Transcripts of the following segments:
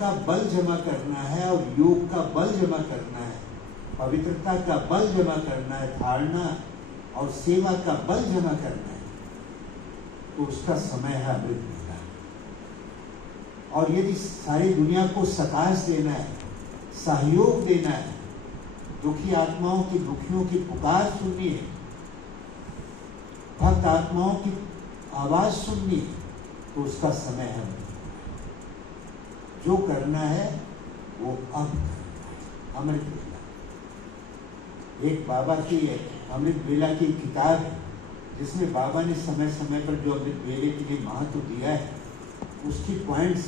का बल जमा करना है और योग का बल जमा करना है, पवित्रता का बल जमा करना है, धारणा और सेवा का बल जमा करना है, तो उसका समय है अमृत वेला। और यदि सारी दुनिया को सकाश देना है, सहयोग देना है, दुखी आत्माओं की, दुखियों की पुकार सुननी है, भक्त आत्माओं की आवाज सुननी है, तो उसका समय है। जो करना है वो अब अमृत वेला। एक बाबा की अमृत वेला की किताब है, जिसमें बाबा ने समय समय पर जो अमृत वेले के लिए महत्व दिया है, उसकी पॉइंट्स,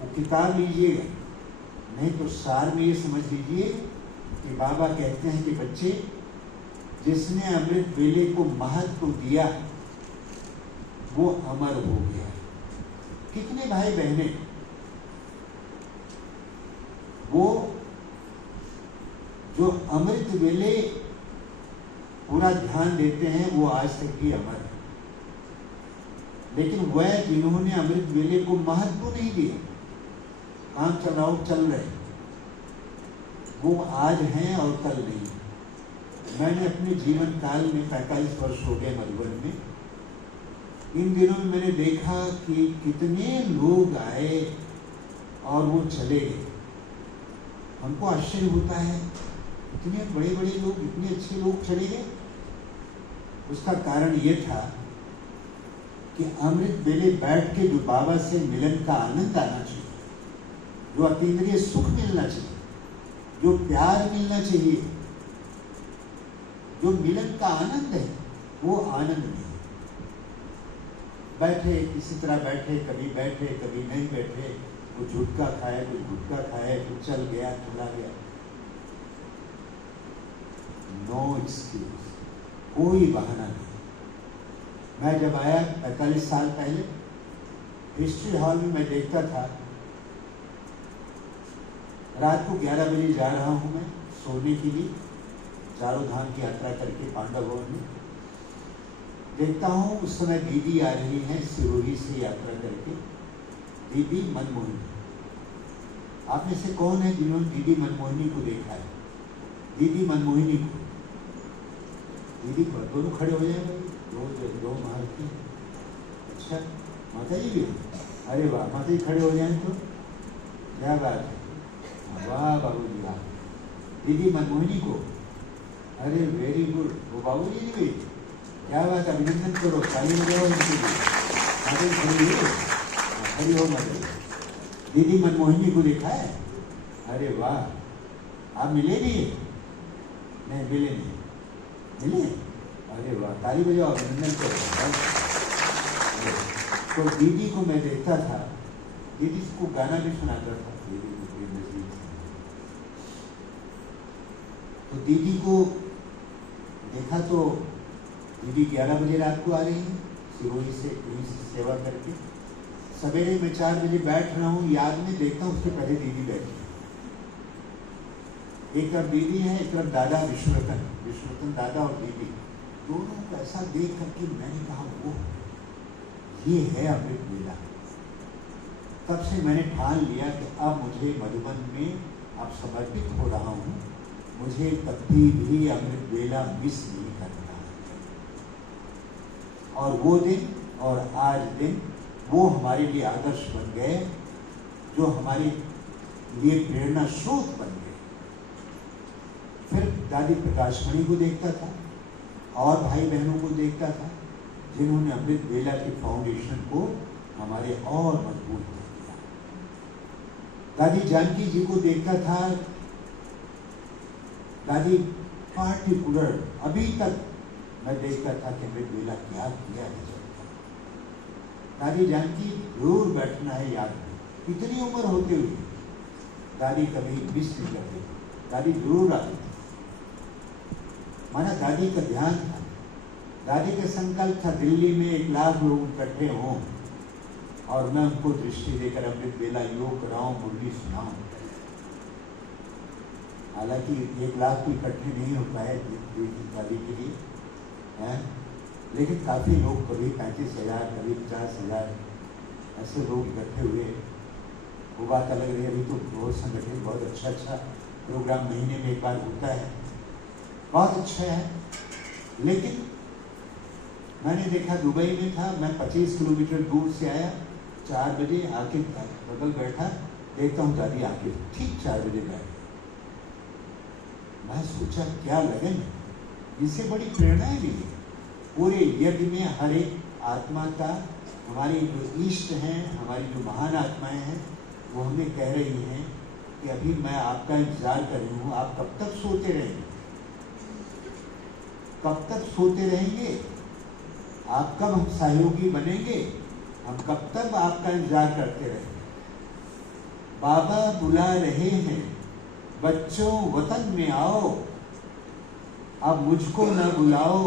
वो किताब लीजिएगा। नहीं तो सार में ये समझ लीजिए कि बाबा कहते हैं कि बच्चे, जिसने अमृत वेले को महत्व दिया वो अमर हो गया। कितने भाई बहने वो जो अमृत वेले पूरा ध्यान देते हैं वो आज तक भी अमर है, लेकिन वह जिन्होंने अमृत वेले को महत्व नहीं दिया, काम चलाओ चल रहे, वो आज हैं और कल नहीं। मैंने अपने जीवन काल में 45 वर्ष हो गए मधुबन में, इन दिनों में मैंने देखा कि कितने लोग आए और वो चले गए। हमको आश्चर्य होता है, इतने बड़े बड़े लोग, इतने अच्छे लोग चले गए। उसका कारण ये था कि अमृत वेले बैठ के जो बाबा से मिलन का आनंद आना चाहिए, जो अतीन्द्रिय सुख मिलना चाहिए, जो प्यार मिलना चाहिए, जो मिलन का आनंद है, वो आनंद नहीं। बैठे किसी तरह बैठे, कभी बैठे कभी नहीं बैठे, कोई झुटका खाए, कोई गुटखा खाए, कोई चल गया चला गया। नो एक्सक्यूज, कोई बहाना नहीं। मैं जब आया 45 साल पहले, हिस्ट्री हॉल में मैं देखता था, रात को 11 बजे जा रहा हूं मैं सोने के लिए, चारों धाम की यात्रा करके पांडव भवन में देखता हूँ। उस समय दीदी आ रही हैं सिरोही से यात्रा करके, दीदी मनमोहिनी। आप में से कौन है जिन्होंने दीदी मनमोहिनी को देखा है? दीदी मनमोहिनी को, दीदी को दोनों खड़े हो जाए, दो महारती। अच्छा, माता जी भी? अरे वाह, माता जी खड़े हो जाए तो क्या बात है, वाह बाबू जी वाह। दीदी मनमोहिनी को, अरे वेरी गुड। वो बाबू जी नहीं गई, क्या बात, अभिनंदन करो, ताली बजाओ इनके लिए। माता जी खड़ी हो, खड़ी हो माता जी। दीदी मनमोहिनी को देखा है? अरे वाह। आप मिले भी? नहीं मिले नहीं, मिले? अरे वाह, ताली बजाओ, अभिनंदन करो। तो दीदी को मैं देखता था, दीदी को गाना भी सुनाता था, दीदी को तो दीदी को देखा तो दीदी 11 बजे रात को आ रही है सिरोही से, कहीं से सेवा करके। सवेरे मैं 4 बजे बैठ रहा हूँ, याद में देखता हूँ उसके पहले दीदी बैठी। एक तरफ दीदी है, एक तरफ दादा विश्वरतन दादा और दीदी, दोनों को ऐसा देख करके मैंने कहा वो ये है अमृत वेला। तब से मैंने ठान लिया कि अब मुझे मधुबन में अब समर्पित हो रहा हूँ, मुझे कभी भी अमृत वेला मिस नहीं करना। और वो दिन और आज दिन वो हमारे लिए आदर्श बन गए, जो हमारे लिए प्रेरणा स्रोत बन गए। फिर दादी प्रकाशमणि को देखता था और भाई बहनों को देखता था, जिन्होंने अमृत वेला के फाउंडेशन को हमारे और मजबूत कर दिया। दादी जानकी जी को देखता था, दादी पार्टिकुलर अभी तक मैं देखता था कि अमृत वेला क्या किया है। दादी जानकी जरूर बैठना है याद में। इतनी उम्र होते हुए दादी कभी मिस नहीं करती, दादी जरूर आती थी। माना दादी का ध्यान था, दादी का संकल्प था दिल्ली में 1 लाख लोग इकट्ठे हों और मैं उनको दृष्टि देकर अमृत वेला योग कराऊं, मुरली सुनाऊं। हालांकि 1 लाख तो इकट्ठे नहीं हो पाए दादी के लिए है, लेकिन काफ़ी लोग, कभी 35,000 कभी 50,000 ऐसे लोग इकट्ठे हुए वो बात अलग रही। अभी तो बहुत संगठित, बहुत अच्छा प्रोग्राम महीने में एक बार होता है, बहुत अच्छा है। लेकिन मैंने देखा, दुबई में था मैं, 25 किलोमीटर दूर से आया, 4 बजे आके बगल बैठा, देखता हूँ दादी आके ठीक 4 बजे बैठ। मैं सोचा क्या लगन, इससे बड़ी प्रेरणाएं मिली। पूरे यज्ञ में हर एक आत्मा का, हमारी जो इष्ट हैं, हमारी जो महान आत्माएं हैं, वो हमें कह रही हैं कि अभी मैं आपका इंतजार कर रही हूँ, आप कब तक सोते रहेंगे, कब तक सोते रहेंगे, आप कब हम सहयोगी बनेंगे, हम कब तक आपका इंतजार करते रहेंगे। बाबा बुला रहे हैं, बच्चों वतन में आओ, अब मुझको न बुलाओ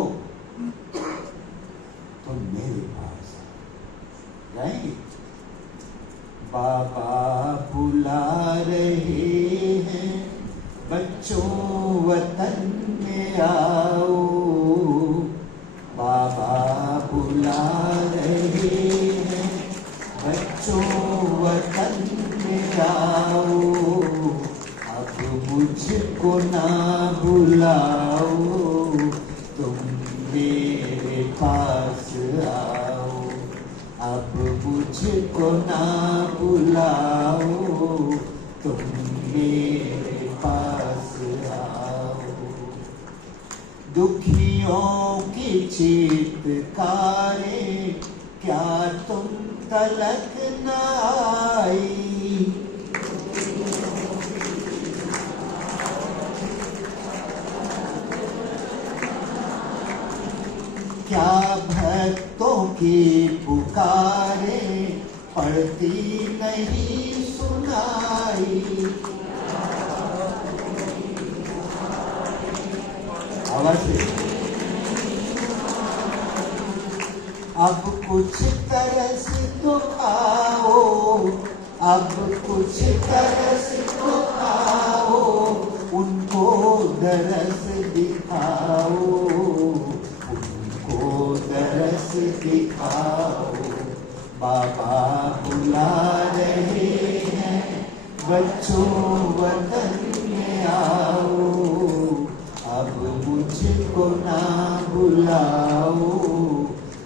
तो मेरे पास जाएंगे। बाबा बुला रहे हैं, बच्चों वतन में आओ, बाबा बुला रहे हैं, बच्चों वतन में आओ, अब मुझको ना बुलाओ, तुम मेरे पास आओ, अब मुझको ना बुलाओ, तुम मेरे पास आओ। दुखियों की चीत्कारें क्या तुम तलक न आई, क्या भक्तों की पुकारें पड़ती नहीं सुनाई। आवाज से अब कुछ तरस तो खाओ, अब कुछ तरस तो खाओ, उनको दरस दिखाओ, उनको दरस दिखाओ। बाबा बुला रहे हैं, बच्चों वतन में आओ, अब मुझको ना बुलाओ,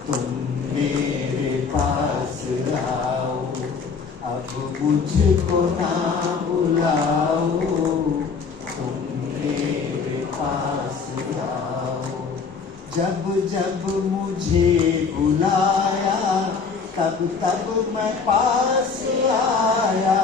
तुम मेरे पास आओ, अब मुझको ना बुलाओ, तुम मेरे पास आओ। जब जब मुझे बुलाया, तब तब मैं पास आया,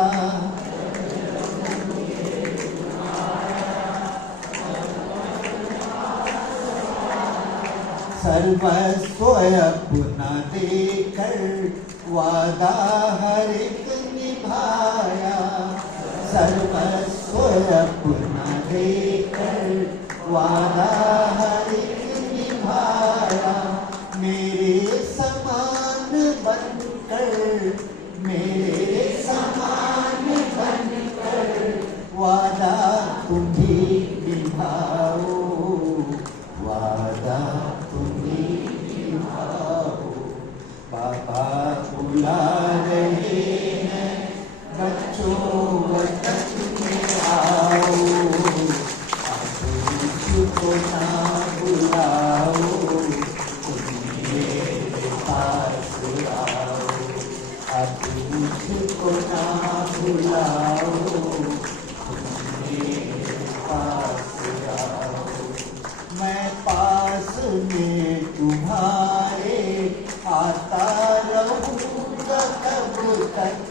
सर्वस्व अपना देकर वादा हर एक निभाया, सर्वस्व अपना देकर वादा हर एक निभाया। मेरे समान बनकर, मेरे समान बनकर वादा तुम भी निभाओ, वादा तुम भी निभाओ। बाबा बुला रहे हैं, बच्चों वतन में आओ, अब मुझको ना बुलाओ, तुम मेरे पास आओ, अब मुझको ना बुलाओ, तुम मेरे पास आओ। मैं पास में तुम्हारे आता रहूँगा कब तक,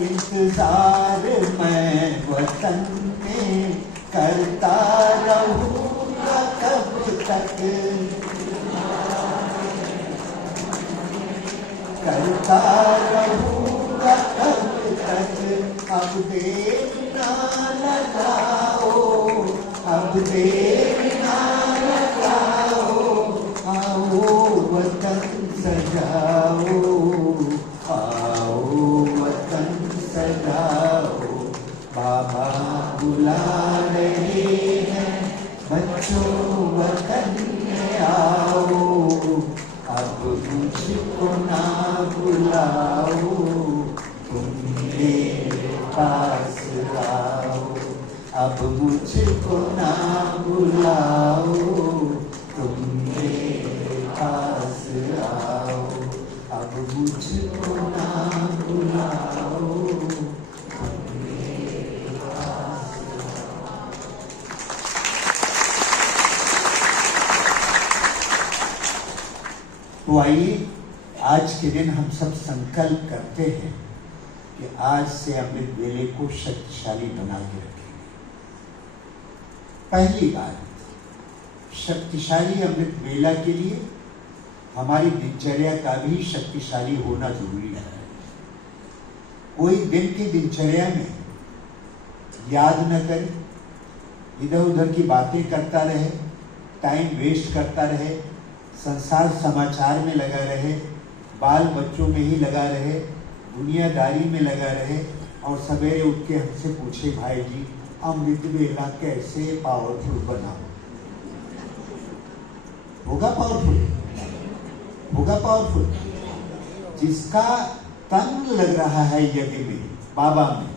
इंतजार मैं वतन में करता रहूँगा कब तक, करता रहूँगा कब तक। अब देर ना लगाओ, अब देर ना लगाओ, आओ वतन सजाओ, आओ वतन सजाओ। बाबा बुला रहे हैं, बच्चों वतन में आओ, अब मुझको ना बुलाओ, तुम मेरे पास आओ, अब मुझको ना बुलाओ, तुम मेरे पास आओ। तो आइए आज के दिन हम सब संकल्प करते हैं कि आज से अमृत वेले को शक्तिशाली बना के रखेंगे। पहली बात, शक्तिशाली अमृत वेला के लिए हमारी दिनचर्या का भी शक्तिशाली होना जरूरी है। कोई दिन की दिनचर्या में याद न करे, इधर उधर की बातें करता रहे, टाइम वेस्ट करता रहे, संसार समाचार में लगा रहे, बाल बच्चों में ही लगा रहे, दुनियादारी में लगा रहे और सवेरे उठ के हमसे पूछे भाई जी अमृत वेला कैसे पावरफुल बनाओ। होगा पावरफुल? होगा पावरफुल? जिसका तन लग रहा है यज्ञ में, बाबा में,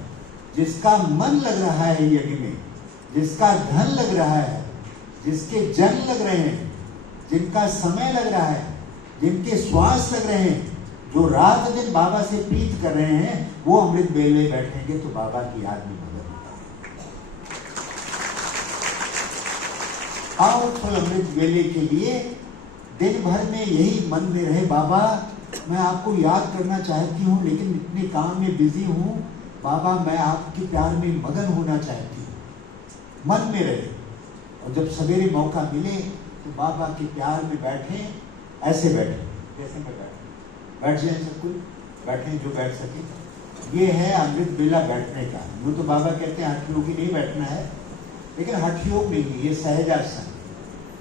जिसका मन लग रहा है यज्ञ में, जिसका धन लग रहा है, जिसके जन लग रहे हैं, जिनका समय लग रहा है, जिनके श्वास लग रहे हैं, जो रात दिन बाबा से प्रीत कर रहे हैं, वो अमृत वेले बैठेंगे तो बाबा की याद में मदद होगा। पावरफुल अमृत वेले के लिए दिन भर में यही मन में रहे, बाबा मैं आपको याद करना चाहती हूँ लेकिन इतने काम में बिजी हूँ, बाबा मैं आपके प्यार में मगन होना चाहती हूँ, मन में रहे। और जब सवेरे मौका मिले तो बाबा के प्यार में बैठे, ऐसे बैठे जैसे मैं बैठ जाए, सब कुछ बैठे जो बैठ सके। ये है अमृत वेला बैठने का। यूँ तो बाबा कहते हैं हठ योगी नहीं बैठना है, लेकिन हठ योग नहीं है, ये सहजासन।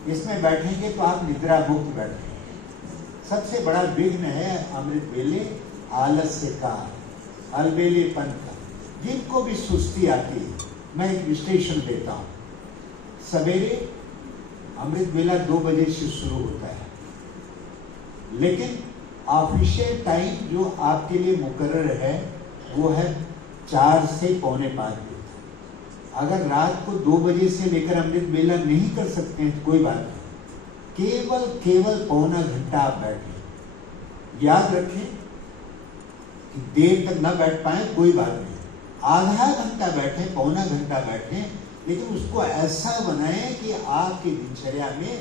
इसमें बैठेंगे तो आप निद्रा मुक्त बैठेंगे। सबसे बड़ा विघ्न है अमृत वेले आलस्य का, अलबेलेपन का। जिनको भी सुस्ती आती है, मैं एक विश्लेषण देता हूँ। सवेरे अमृत वेला 2 बजे से शुरू होता है, लेकिन ऑफिशियल टाइम जो आपके लिए मुकर्रर है वो है 4 से 4:45 बजे। अगर रात को 2 बजे से लेकर अमृत वेला नहीं कर सकते हैं तो कोई बात नहीं, केवल पौना घंटा आप बैठें। याद रखें कि देर तक ना बैठ पाए कोई बात नहीं, आधा घंटा बैठे, पौना घंटा बैठे, लेकिन उसको ऐसा बनाएं कि आपकी दिनचर्या में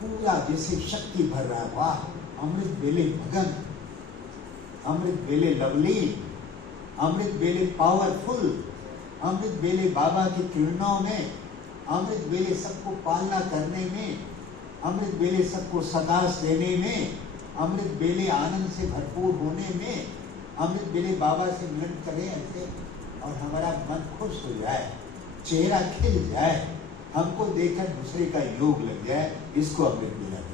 पूरा जैसे शक्ति भर रहा है। वाह, अमृत वेले भगन, अमृत वेले लवली, अमृत वेले पावरफुल, अमृत वेले बाबा की किरणों में, अमृत वेले सबको पालना करने में, अमृत वेले सबको सकाश देने में, अमृत वेले आनंद से भरपूर होने में, अमृत वेले बाबा से मिलन करें ऐसे और हमारा मन खुश हो जाए, चेहरा खिल जाए, हमको देखकर दूसरे का योग लग जाए, इसको अमृत वेला कहते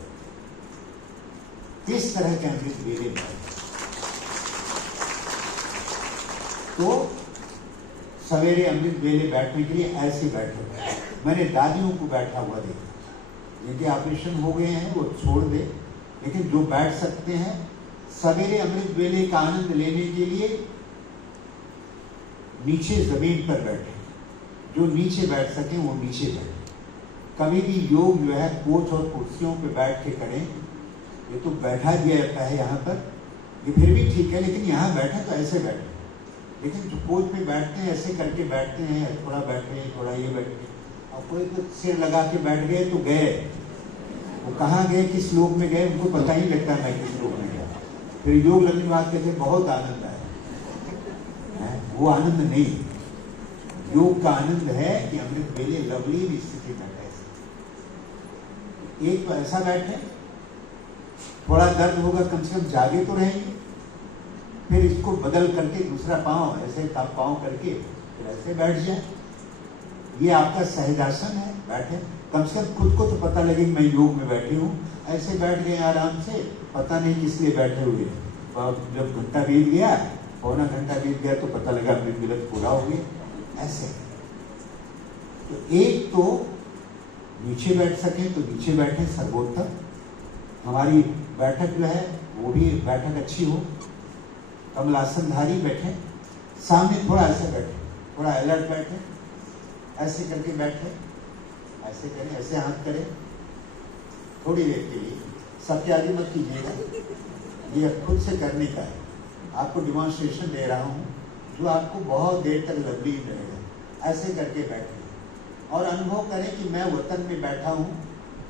हैं। इस तरह के अमृत वेले तो सवेरे अमृत वेले बैठने के लिए ऐसे बैठे। मैंने दादियों को बैठा हुआ देखा, जिनके ऑपरेशन हो गए हैं वो छोड़ दे, लेकिन जो बैठ सकते हैं सवेरे अमृत वेले का आनंद लेने के लिए नीचे जमीन पर बैठे। जो नीचे बैठ सके वो नीचे बैठे। कभी भी योग जो है कोच और कुर्सियों पे बैठ के करें। ये तो बैठा दिया जाता है यहाँ पर, ये फिर भी ठीक है, लेकिन यहाँ बैठे तो ऐसे बैठे। लेकिन जो कोच पे बैठते हैं ऐसे करके बैठते हैं, थोड़ा बैठे थोड़ा ये बैठे, और कोई तो सिर लगा के बैठ गए तो गए, वो कहाँ गए किस लोक में गए उनको पता ही लगता है मैं किस लोक में गया। फिर योग लगने के बाद कहते बहुत आनंद आया, वो आनंद नहीं। योग का आनंद है कि अमृत वेले लवली स्थिति में बैठे। एक तो ऐसा बैठे, थोड़ा दर्द होगा कम से कम जागे तो रहेंगे, फिर इसको बदल करके दूसरा पांव ऐसे पांव करके फिर ऐसे बैठ जाए। ये आपका सहजासन है, बैठे कम से कम खुद को तो पता लगे मैं योग में बैठे हूँ। ऐसे बैठ गए आराम से, पता नहीं किस लिए बैठे हुए। जब घंटा बीत गया, पौना घंटा बीत गया तो पता लगा अमृत वेला पूरा हो गया। ऐसे तो एक तो नीचे बैठ सके तो नीचे बैठे सर्वोत्तम। हमारी बैठक जो है वो भी बैठक अच्छी हो, कमलासनधारी बैठे, सामने थोड़ा ऐसे बैठे, थोड़ा अलर्ट बैठे, ऐसे करके बैठे, ऐसे करें, ऐसे हाथ करें थोड़ी देर के लिए, सबके आगे मत कीजिएगा, ये खुद से करने का है। आपको डिमॉन्स्ट्रेशन दे रहा हूँ जो आपको बहुत देर तक लवली रहेगा। ऐसे करके बैठे और अनुभव करें कि मैं वतन में बैठा हूँ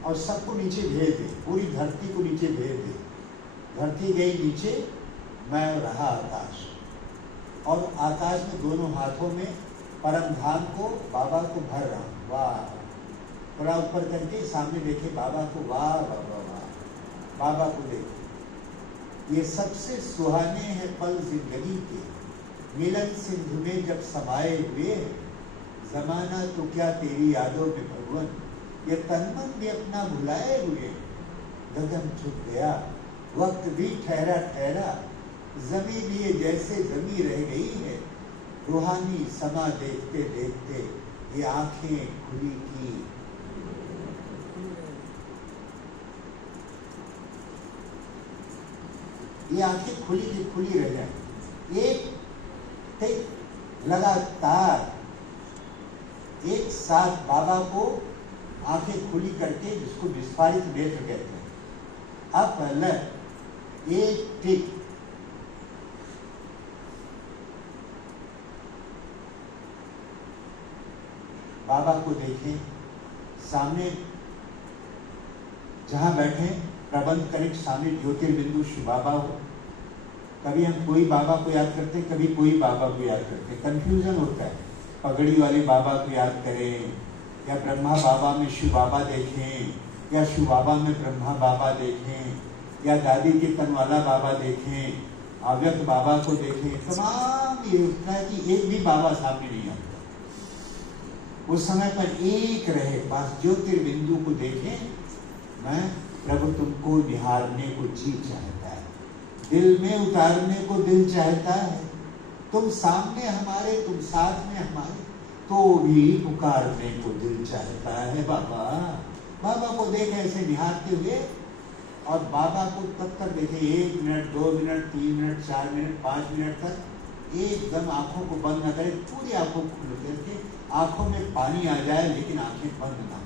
और सबको नीचे भेज दे, पूरी धरती को नीचे भेज दे। धरती गई नीचे, मैं रहा आकाश, और आकाश में दोनों हाथों में परम धाम को, बाबा को भर रहा हूँ। वाह, थोड़ा ऊपर करके सामने देखे बाबा को, वाह वाह वाह वाह, बाबा को देखे। ये सबसे सुहाने हैं पल जिंदगी के, मिलन सिंधु में जब समाये हुए, जमाना तो क्या तेरी यादों में भगवन, ये तन मन भी अपना भुलाए हुए। गगन झुक गया, वक्त भी ठहरा ठहरा, जमी भी ये जैसे जमी रह गई है। रूहानी समा देखते देखते ये आंखें खुली की। ये आंखें खुली की खुली रह जाए। एक लगातार एक साथ बाबा को आंखें खुली करके, जिसको विस्फारित नेत्र कहते हैं, अब अलग एक टिक बाबा को देखें। सामने जहां बैठे प्रबंध करें, सामने ज्योतिर्बिंदु शिव बाबा हो। कभी हम कोई बाबा को याद करते हैं, कभी कोई बाबा को याद करते हैं, कंफ्यूजन होता है। पगड़ी वाले बाबा को याद करें, या ब्रह्मा बाबा में शिव बाबा देखें, या शिव बाबा में ब्रह्मा बाबा देखें, या दादी के तन वाला बाबा देखें, अव्यक्त बाबा को देखें। तमाम ये होता है कि एक भी बाबा सामने नहीं आता। उस समय पर एक रहे पास, ज्योतिर्बिंदु को देखें। मैं प्रभु तुमको निहारने को जी चाहता है, दिल में उतारने को दिल चाहता है। तुम सामने हमारे, तुम साथ में हमारे, तो भी पुकारने को दिल चाहता है। बाबा, बाबा को देखे ऐसे निहारते हुए, और बाबा को तब तक देखे 1 minute, 2 minute, 3 minute, 4 minute, 5 minute तक एकदम आंखों को बंद न करें, पूरी आंखों को खोल करके आंखों में पानी आ जाए, लेकिन आंखें बंद ना हो।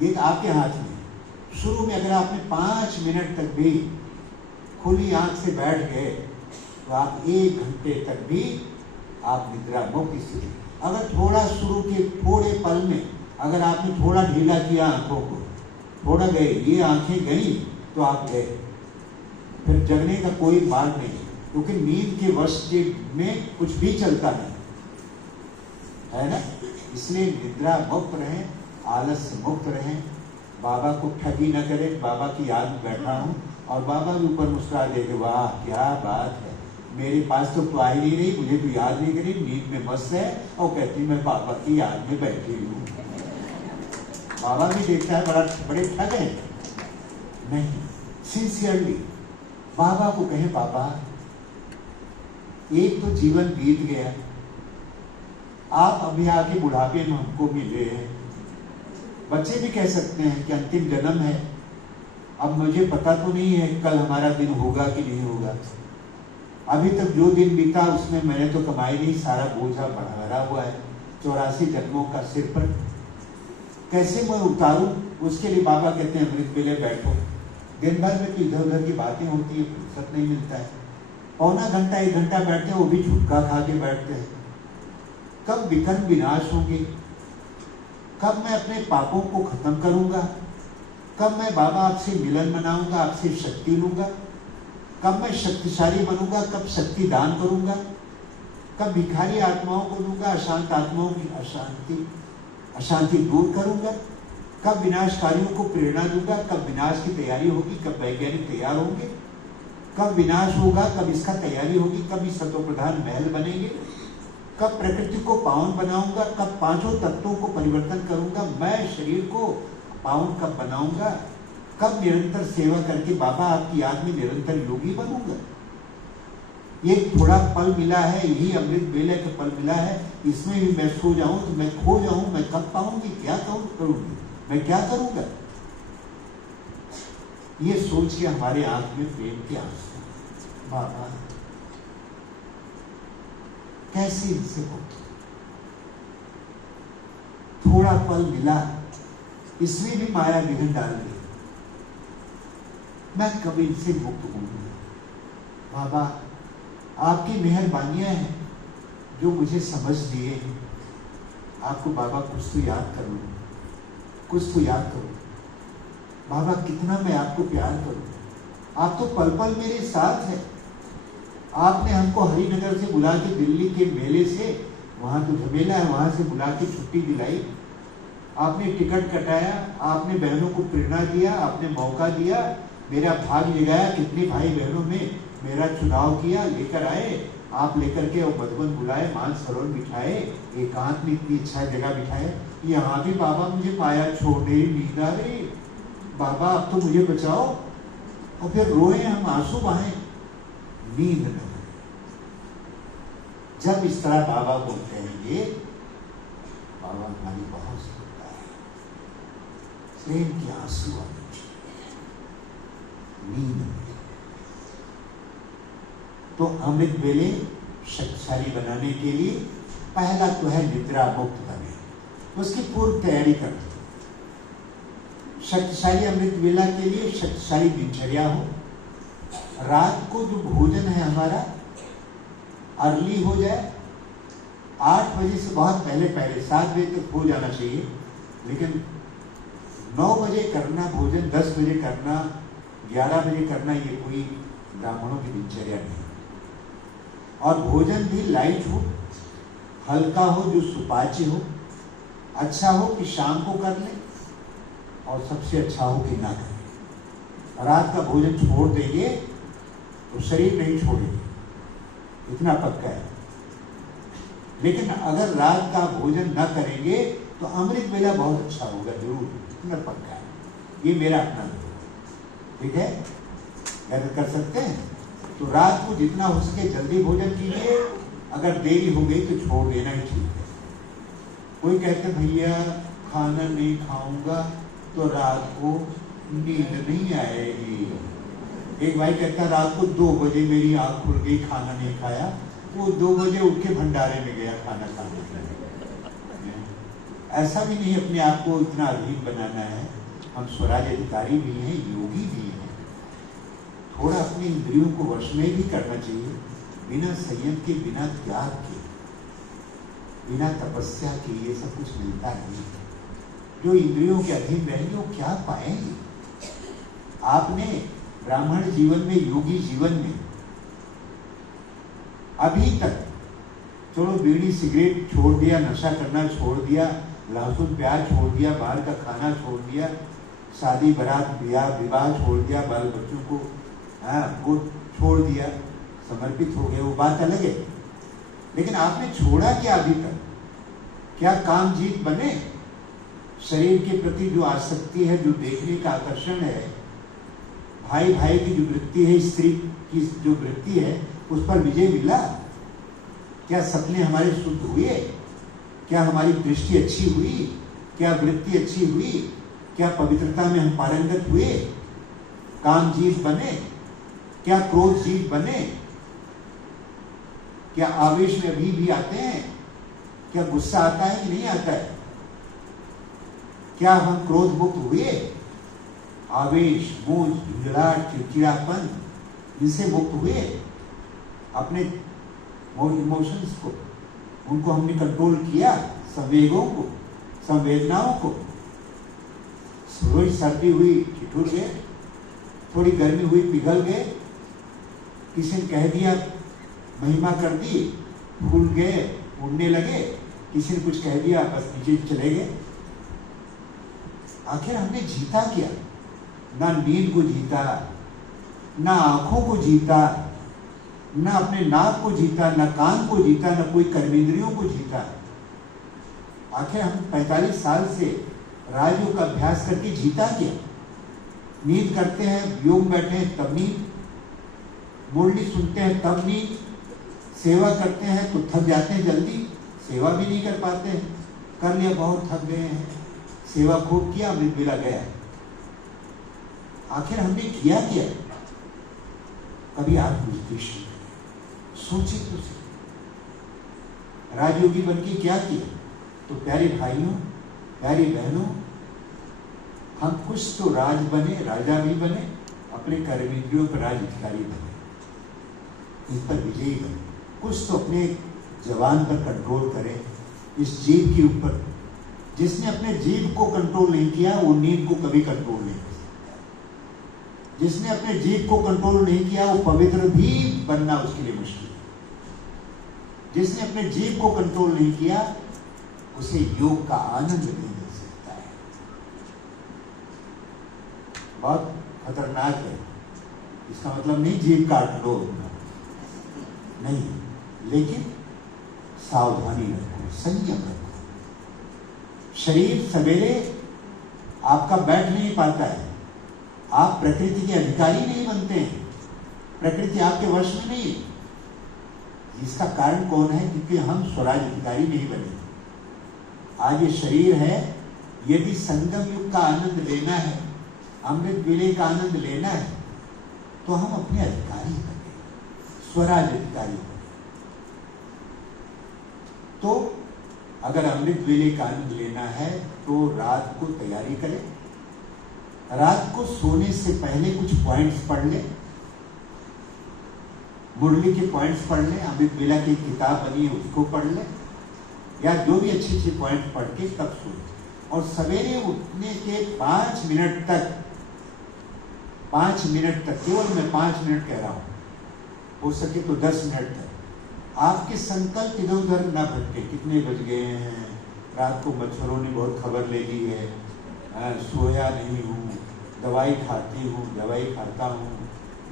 ये आपके हाथ में। शुरू में अगर आपने 5 मिनट तक भी खुली आंख से बैठ गए, तो आप 1 घंटे तक भी आप निद्रा मुक्त स्थिति। अगर थोड़ा शुरू के थोड़े पल में अगर आपने थोड़ा ढीला किया आंखों को, थोड़ा गए, ये आंखें गई तो आप गए, फिर जगने का कोई मार्ग नहीं, क्योंकि नींद के वश में कुछ भी चलता नहीं है ना। इसलिए निद्रा मुक्त रहें, आलस्य मुक्त रहें, बाबा को ठगी न करें। बाबा की याद में बैठा हूँ और बाबा भी ऊपर मुस्कुरा देंगे, वाह क्या बात है, मेरे पास तो आ ही नहीं रही, मुझे तो याद नहीं करी, नींद में मस्त है, और कहती मैं बाबा की याद में बैठी हूँ। बाबा भी देखता है बड़े ठग हैं। नहीं, सिंसियरली बाबा को कहें, बाबा एक तो जीवन बीत गया, आप अभी आके बुढ़ापे में हमको मिले हैं। बच्चे भी कह सकते हैं कि अंतिम जन्म है, अब मुझे पता तो नहीं है कल हमारा दिन होगा कि नहीं होगा। अभी तक जो दिन बीता उसमें मैंने तो कमाई नहीं, सारा बोझा भरा हुआ है 84 जन्मों का सिर पर, कैसे मैं उतारूं? उसके लिए बाबा कहते हैं अमृत वेले बैठो। दिन भर में तो इधर उधर की बातें होती है, फुर्सत नहीं मिलता है। पौना घंटा 1 घंटा बैठते हैं, वो भी झुटका खा के बैठते हैं। कब विकर्म विनाश होंगे? कब मैं अपने पापों को खत्म करूंगा? कब मैं बाबा आपसे मिलन मनाऊंगा, आपसे शक्ति लूंगा? कब मैं शक्तिशाली बनूंगा? कब शक्ति दान करूंगा? कब भिखारी आत्माओं को दूंगा, अशांत आत्माओं की अशांति दूर करूंगा? कब विनाशकारियों को प्रेरणा दूंगा? कब विनाश की तैयारी होगी? कब वैज्ञानिक तैयार होंगे? कब विनाश होगा? कब इसका तैयारी होगी? कब इस सत्व प्रधान महल बनेंगे? कब प्रकृति को पावन बनाऊंगा? कब 5 तत्वों को परिवर्तन करूंगा? मैं शरीर को पावन कब बनाऊंगा? कब निरंतर सेवा करके बाबा आपकी याद में निरंतर योगी बनूंगा? ये थोड़ा पल मिला है, यही अमृत वेले का पल मिला है, इसमें भी मैं सो जाऊं तो मैं खो जाऊं, मैं कब पाऊंगी? क्या करूंगी? मैं क्या करूंगा? ये सोच के हमारे आंख में प्रेम के आंसू, बाबा कैसे इनसे मुक्त? थोड़ा पल मिला, इसमें भी माया विघ्न डाल दी। मैं कब इनसे मुक्त होऊंगा? बाबा आपकी मेहरबानियां हैं जो मुझे समझ दिए। आपको बाबा कुछ तो याद करो, कुछ तो याद करो। बाबा कितना मैं आपको प्यार करूं, आप तो पल पल मेरे साथ हैं। आपने हमको हरिनगर से बुला के, दिल्ली के मेले से, वहां तो झमेला है, वहां से बुला के छुट्टी दिलाई। आपने टिकट कटाया, आपने बहनों को प्रेरणा दिया, आपने मौका दिया, मेरा भाग जगाया। कितने भाई बहनों में मेरा चुनाव किया, लेकर आए, आप लेकर के और मधुबन बुलाए, मानसरोवर बिठाए, एकांत में इतनी अच्छा जगह बिठाए। यहाँ भी बाबा मुझे माया छोड़ने नींद आ रही, बाबा अब तो मुझे बचाओ। और फिर रोए हम, आंसू बहाए, नींद न। जब इस तरह बाबा को कहेंगे, बाबा हमारी बहुत सुनता है, प्रेम के आंसू आने नींद। तो अमृत वेले शक्तिशाली बनाने के लिए पहला तो है निद्रा मुक्त बने, उसकी पूर्व तैयारी करना। शक्तिशाली अमृत वेला के लिए शक्तिशाली दिनचर्या हो। रात को जो भोजन है हमारा अर्ली हो जाए, 8 बजे से बहुत पहले पहले 7 बजे तक हो जाना चाहिए, लेकिन 9 बजे करना भोजन, 10 बजे करना, 11 बजे करना, ये कोई ब्राह्मणों की दिनचर्या नहीं। और भोजन भी लाइट हो, हल्का हो, जो सुपाच्य हो, अच्छा हो कि शाम को कर ले, और सबसे अच्छा हो कि ना करें। रात का भोजन छोड़ देंगे तो शरीर नहीं छोड़ेंगे, इतना पक्का है। लेकिन अगर रात का भोजन न करेंगे तो अमृत वेला बहुत अच्छा होगा, जरूर, इतना पक्का है। ये मेरा अपना अनुभव, ठीक है, कर सकते हैं। तो रात को जितना हो सके जल्दी भोजन कीजिए, अगर देरी हो गई तो छोड़ देना ही ठीक है। कोई कहते भैया खाना नहीं खाऊंगा तो रात को नींद नहीं आएगी। एक भाई कहता रात को 2 बजे मेरी आंख खुल गई, खाना नहीं खाया, वो 2 बजे उठ के भंडारे में गया खाना खाने के लिए। ऐसा भी नहीं अपने आप को इतना अधीन बनाना है। हम स्वराज अधिकारी भी हैं, योगी भी हैं। थोड़ा अपनी इंद्रियों को वश में भी करना चाहिए। बिना संयम के, बिना त्याग के, बिना तपस्या के ये सब कुछ मिलता नहीं। जो इंद्रियों के अधीन रहेंगे वो क्या पाएंगे? आपने ब्राह्मण जीवन में, योगी जीवन में अभी तक चलो बीड़ी सिगरेट छोड़ दिया, नशा करना छोड़ दिया, लहसुन प्याज छोड़ दिया, बाहर का खाना छोड़ दिया, शादी बारात विवाह छोड़ दिया, बाल बच्चों को वो छोड़ दिया, समर्पित हो गए, वो बात अलग है। लेकिन आपने छोड़ा क्या अभी तक? क्या काम जीत बने? शरीर के प्रति जो आसक्ति है, जो देखने का आकर्षण है, भाई भाई की जो वृत्ति है, स्त्री की जो वृत्ति है, उस पर विजय मिला? क्या सपने हमारे शुद्ध हुए? क्या हमारी दृष्टि अच्छी हुई? क्या वृत्ति अच्छी हुई? क्या पवित्रता में हम पारंगत हुए? काम जीत बने? क्या क्रोध जीत बने? क्या आवेश में अभी भी आते हैं? क्या गुस्सा आता है कि नहीं आता है? क्या हम क्रोध मुक्त हुए? आवेश, मोह, झुंझलाहट, चिड़चिड़ापन, इनसे मुक्त हुए? अपने इमोशंस को, उनको हमने कंट्रोल किया, संवेगों को, संवेदनाओं को। थोड़ी सर्दी हुई ठिठुर गए, थोड़ी गर्मी हुई पिघल गए, किसी ने कह दिया महिमा कर दी, फूल गए, उड़ने लगे, किसी ने कुछ कह दिया बस नीचे चले गए। आखिर हमने जीता क्या? ना नींद को जीता, ना आंखों को जीता, ना अपने नाक को जीता, ना कान को जीता, ना कोई कर्मेंद्रियों को जीता। आखिर हम 45 साल से राजयोग का अभ्यास करके जीता क्या? नींद करते हैं, योग बैठे हैं तब नींद, मुरली सुनते हैं तब नींद, सेवा करते हैं तो थक जाते हैं जल्दी, सेवा भी नहीं कर पाते हैं, कर लिया बहुत थक गए हैं, सेवा खूब किया, अमृत वेला गया। आखिर हमने किया क्या? कभी आत्मविश्लेषण सोचे तो सही, राजयोगी बन के क्या किया? तो प्यारे भाइयों, प्यारी बहनों, हम कुछ तो राज बने, राजा भी बने, अपने कर्मेंद्रियों पर राज अधिकारी बने, इस पर विजयी बने। कुछ तो अपने जवान पर कंट्रोल करें, इस जीव के ऊपर। जिसने अपने जीव को कंट्रोल नहीं किया वो नींद को कभी कंट्रोल नहीं कर सकता। जिसने अपने जीव को कंट्रोल नहीं किया वो पवित्र भी बनना उसके लिए मुश्किल है। जिसने अपने जीव को कंट्रोल नहीं किया उसे योग का आनंद नहीं मिल सकता है। बहुत खतरनाक है। इसका मतलब नहीं जीव काट लो, नहीं, लेकिन सावधानी रखो, संयम रखो। शरीर सवेरे आपका बैठ नहीं पाता है। आप प्रकृति के अधिकारी नहीं बनते हैं, प्रकृति आपके वश में नहीं है। इसका कारण कौन है? क्योंकि हम स्वराज अधिकारी नहीं बने। आज ये शरीर है, यदि संगम युग का आनंद लेना है, अमृत विलय का आनंद लेना है, तो हम अपने अधिकारी बने, स्वराज अधिकारी बने। तो अगर अमृत वेले का आनंद लेना है तो रात को तैयारी करें। रात को सोने से पहले कुछ पॉइंट्स पढ़ लें, मुरली के पॉइंट्स पढ़ लें, अमृत वेला की किताब बनी है उसको पढ़ लें, या जो भी अच्छे अच्छे पॉइंट पढ़ के तब सोएं। और सवेरे उठने के 5 मिनट तक, 5 मिनट तक, केवल मैं 5 मिनट कह रहा हूं, हो सके तो 10 मिनट तक आपके संकल्प इधर उधर न भटके। कितने बज गए हैं, रात को मच्छरों ने बहुत खबर ले ली है, सोया नहीं हूँ, दवाई खाती हूँ, दवाई खाता हूँ,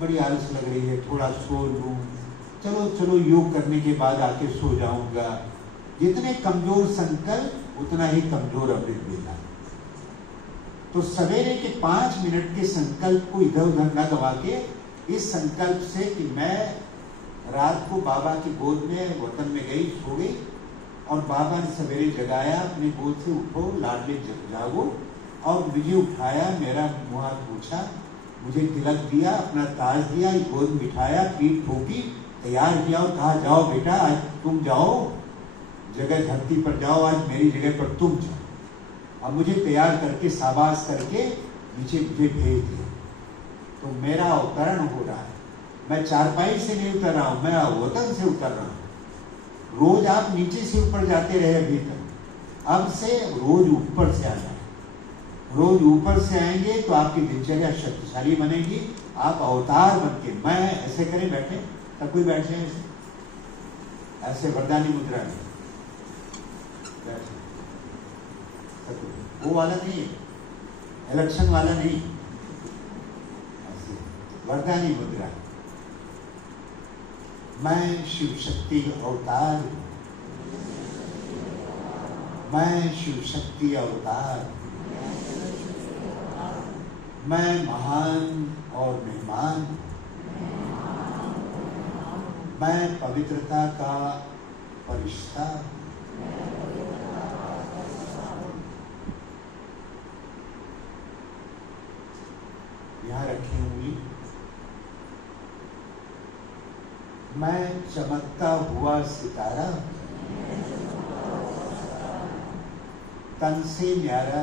बड़ी आलस लग रही है, थोड़ा सो लूँ, चलो योग करने के बाद आके सो जाऊंगा। जितने कमजोर संकल्प उतना ही कमजोर अमृत वेला। तो सवेरे के 5 मिनट के संकल्प को इधर उधर न गवा के, इस संकल्प से कि मैं रात को बाबा की गोद में वतन में गई, सो गई, और बाबा ने सवेरे जगाया, अपनी गोद से उठो, लाडले जागो, और मुझे उठाया, मेरा मुँह हाथ पूछा, मुझे तिलक दिया, अपना ताज दिया, गोद में बिठाया, पीठ ठोकी, तैयार किया और कहा जाओ बेटा, आज तुम जाओ जगह, धरती पर जाओ, आज मेरी जगह पर तुम जाओ। अब मुझे तैयार करके शाबाश करके नीचे मुझे भेज दिया। तो मेरा अवतरण हो रहा है। मैं चारपाई से नहीं उतर रहा हूं, मैं वतन से उतर रहा हूं। रोज आप नीचे से ऊपर जाते रहे अभी तक, अब से रोज ऊपर से आना है। रोज ऊपर से आएंगे तो आपकी दिनचर्या शक्तिशाली बनेगी। आप अवतार बन के, मैं ऐसे करें, बैठे, तब कोई बैठे ऐसे वरदानी मुद्रा में बैठे, वो वाला नहीं है, इलेक्शन वाला नहीं, ऐसे वरदानी मुद्रा। मैं शिव शक्ति अवतार, मैं शिव शक्ति अवतार, मैं महान और मेहमान, मैं पवित्रता का फरिश्ता, यहाँ रखी उंगली। मैं चमकता हुआ सितारा, तन से न्यारा,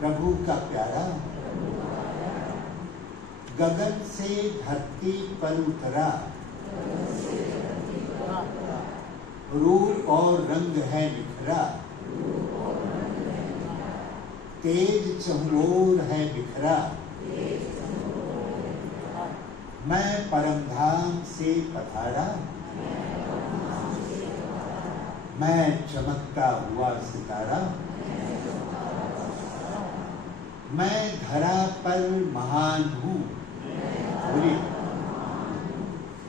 प्रभु का प्यारा, गगन से धरती पर उतरा, रूप और रंग है निखरा, तेज चहुओर है बिखरा, मैं परमधाम से पधारा, मैं चमकता हुआ सितारा, मैं धरा पर महान हूँ, बोलिए,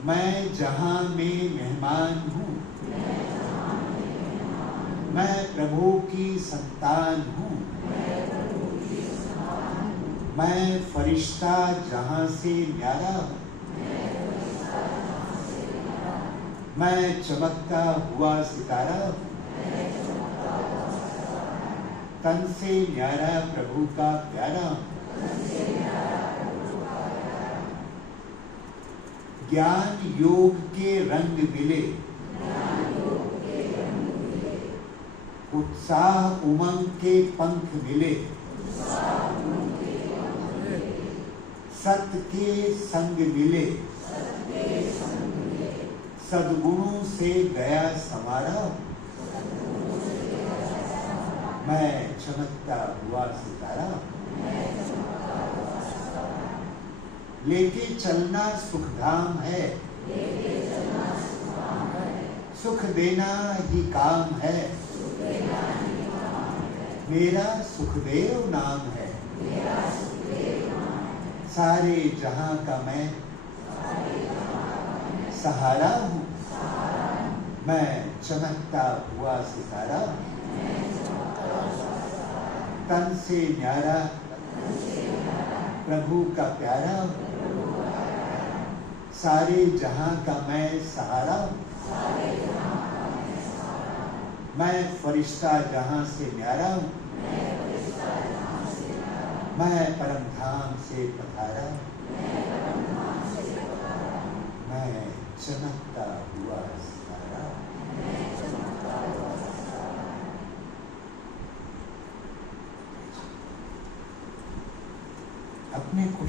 मैं जहां में मेहमान हूँ, मैं प्रभु की संतान हूँ, मैं फरिश्ता जहां से न्यारा हूँ, मैं चमकता हुआ सितारा हूँ, तन से न्यारा प्रभु का प्यारा हूँ, ज्ञान योग के रंग मिले, उत्साह उमंग के पंख मिले, सत्य के संग मिले, सद्गुणों से गया समारा, मैं चमकता हुआ सितारा। लेके चलना सुखधाम है, सुख देना ही काम है, मेरा सुखदेव नाम है। सारे जहां का मैं सहारा हूँ, मैं चमकता हुआ सितारा। तन से न्यारा प्रभु का प्यारा, सारे जहां का मैं सहारा। मैं फरिश्ता जहां से न्यारा हूँ, मैं परम धाम से पधारा, मैं चमकता हुआ सितारा। अपने को